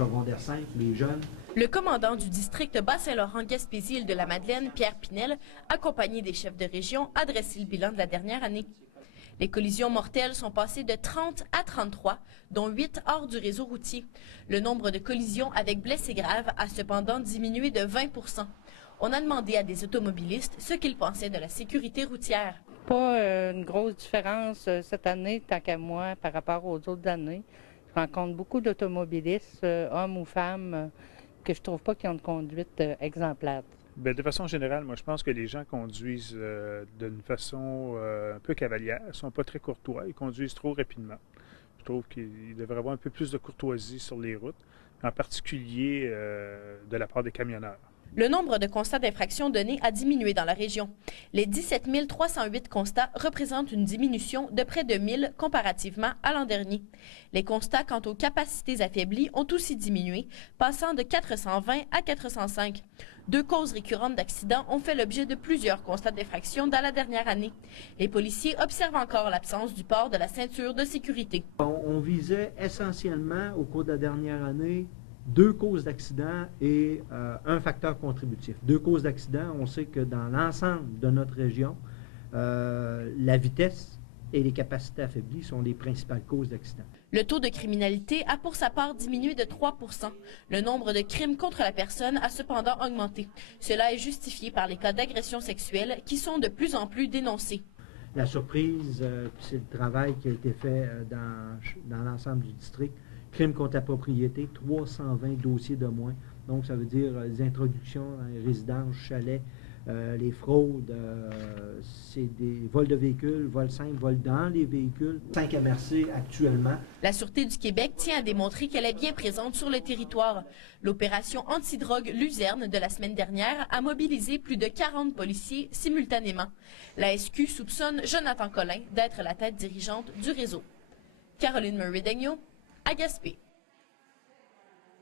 secondaire 5, les jeunes. Le commandant du district Bas-Saint-Laurent-Gaspésie-Île de la Madeleine, Pierre Pinel, accompagné des chefs de région, a dressé le bilan de la dernière année. Les collisions mortelles sont passées de 30 à 33, dont 8 hors du réseau routier. Le nombre de collisions avec blessés graves a cependant diminué de 20 %. On a demandé à des automobilistes ce qu'ils pensaient de la sécurité routière. Pas une grosse différence cette année, tant qu'à moi, par rapport aux autres années. Je rencontre beaucoup d'automobilistes, hommes ou femmes, que je trouve pas qui ont une conduite exemplaire. Bien, de façon générale, moi, je pense que les gens conduisent d'une façon un peu cavalière, ne sont pas très courtois, ils conduisent trop rapidement. Je trouve qu'il devrait y avoir un peu plus de courtoisie sur les routes, en particulier de la part des camionneurs. Le nombre de constats d'infraction donnés a diminué dans la région. Les 17 308 constats représentent une diminution de près de 1000 comparativement à l'an dernier. Les constats quant aux capacités affaiblies ont aussi diminué, passant de 420 à 405. 2 causes récurrentes d'accidents ont fait l'objet de plusieurs constats d'infraction dans la dernière année. Les policiers observent encore l'absence du port de la ceinture de sécurité. On visait essentiellement, au cours de la dernière année, 2 causes d'accident et un facteur contributif. 2 causes d'accident, on sait que dans l'ensemble de notre région, la vitesse et les capacités affaiblies sont les principales causes d'accident. Le taux de criminalité a pour sa part diminué de 3 %. Le nombre de crimes contre la personne a cependant augmenté. Cela est justifié par les cas d'agression sexuelle qui sont de plus en plus dénoncés. La surprise, c'est le travail qui a été fait dans l'ensemble du district. Crimes contre la propriété, 320 dossiers de moins. Donc, ça veut dire les introductions dans les résidences, chalets, les fraudes, c'est des vols de véhicules, vols simples, vols dans les véhicules. 5 MRC actuellement. La Sûreté du Québec tient à démontrer qu'elle est bien présente sur le territoire. L'opération antidrogue Luzerne de la semaine dernière a mobilisé plus de 40 policiers simultanément. La SQ soupçonne Jonathan Collin d'être la tête dirigeante du réseau. Caroline Murray-Daigneault, à Gaspé.